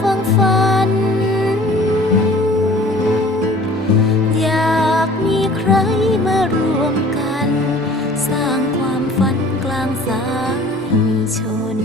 ฟังฝัน อยากมีใครมารวมกัน สร้างความฝันกลางสายชน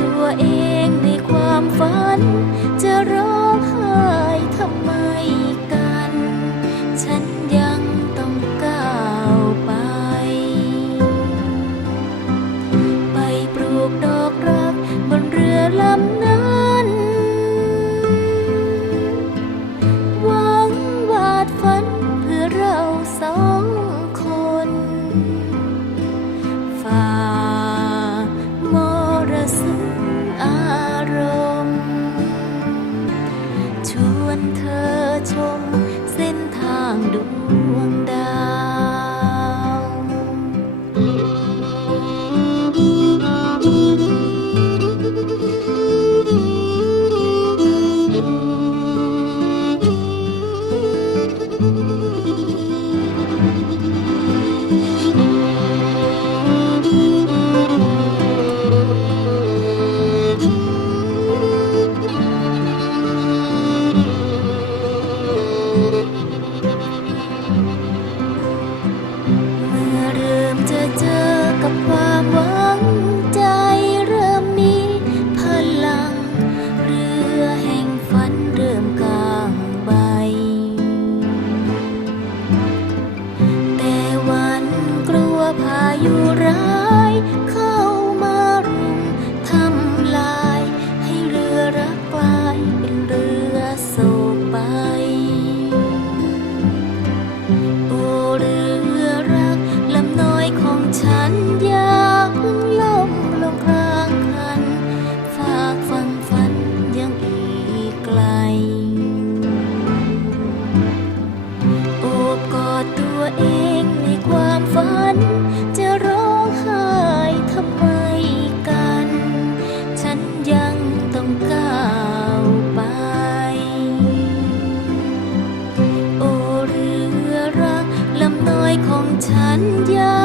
ตัวเองในความฝัน จะร้องไห้ทำไมกัน ฉันยังต้องก้าวไป ไปปลูกดอกรักบนเรือลำนั้น หวังวาดฝันเพื่อเราสองคนฝ่า ฉันยัง